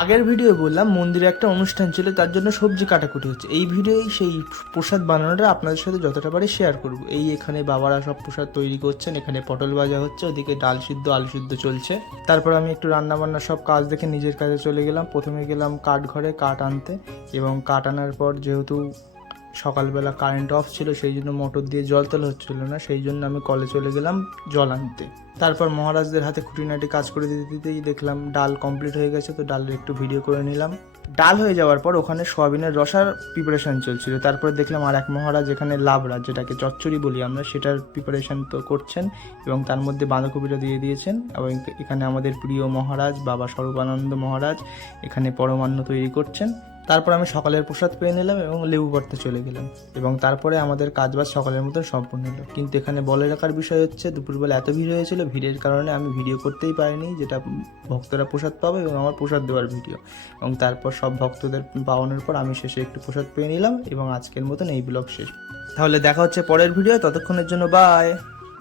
আগের ভিডিও বললাম মন্দিরে একটা অনুষ্ঠান ছিল, তার জন্য সবজি কাটাকুটি হচ্ছে। এই ভিডিওই সেই প্রসাদ বানানোটা আপনাদের সাথে যতটা পারি শেয়ার করব। এই এখানে বাবারা সব প্রসাদ তৈরি করছেন, এখানে পটল ভাজা হচ্ছে, ওদিকে ডাল সিদ্ধ আলু সিদ্ধ চলছে। তারপর আমি একটু রান্না বান্না সব কাজ দেখে নিজের কাজে চলে গেলাম। প্রথমে গেলাম কাঠ ঘরে কাঠ আনতে, এবং কাঠ আনার পর যেহেতু সকালবেলা কারেন্ট অফ ছিল সেই জন্য মোটর দিয়ে জল তোলা হচ্ছিল না, সেই জন্য আমি কলে চলে গেলাম জল আনতে। তারপর মহারাজদের হাতে খুঁটিনাটি কাজ করে দিতে দিতেই দেখলাম ডাল কমপ্লিট হয়ে গেছে, তো ডালের একটু ভিডিও করে নিলাম। ডাল হয়ে যাওয়ার পর ওখানে সোয়াবিনের রসার প্রিপারেশন চলছিল। তারপরে দেখলাম আর এক মহারাজ এখানে লাবড়া, যেটাকে চচ্চড়ি বলি আমরা, সেটার প্রিপারেশন তো করছেন, এবং তার মধ্যে বাঁধাকপিটা দিয়ে দিয়েছেন। এবং এখানে আমাদের প্রিয় মহারাজ বাবা স্বরূপানন্দ মহারাজ এখানে পরমান্ন তৈরি করছেন। তারপর আমি সকালের প্রসাদ পেয়ে নিলাম এবং লেবু ভর্তা চলে গেলাম, এবং তারপরে আমাদের কাজবাজ সকালের মতন সম্পূর্ণ হলো। কিন্তু এখানে বলে রাখার বিষয় হচ্ছে দুপুরবেলা এত ভিড় হয়েছিল, ভিড়ের কারণে আমি ভিডিও করতেই পারিনি, যেটা ভক্তরা প্রসাদ পাবে এবং আমার প্রসাদ দেওয়ার ভিডিও। এবং তারপর সব ভক্তদের পাওয়ানোর পর আমি শেষে একটু প্রসাদ পেয়ে নিলাম, এবং আজকের মতন এই ব্লগ শেষ। তাহলে দেখা হচ্ছে পরের ভিডিও, ততক্ষণের জন্য বাই।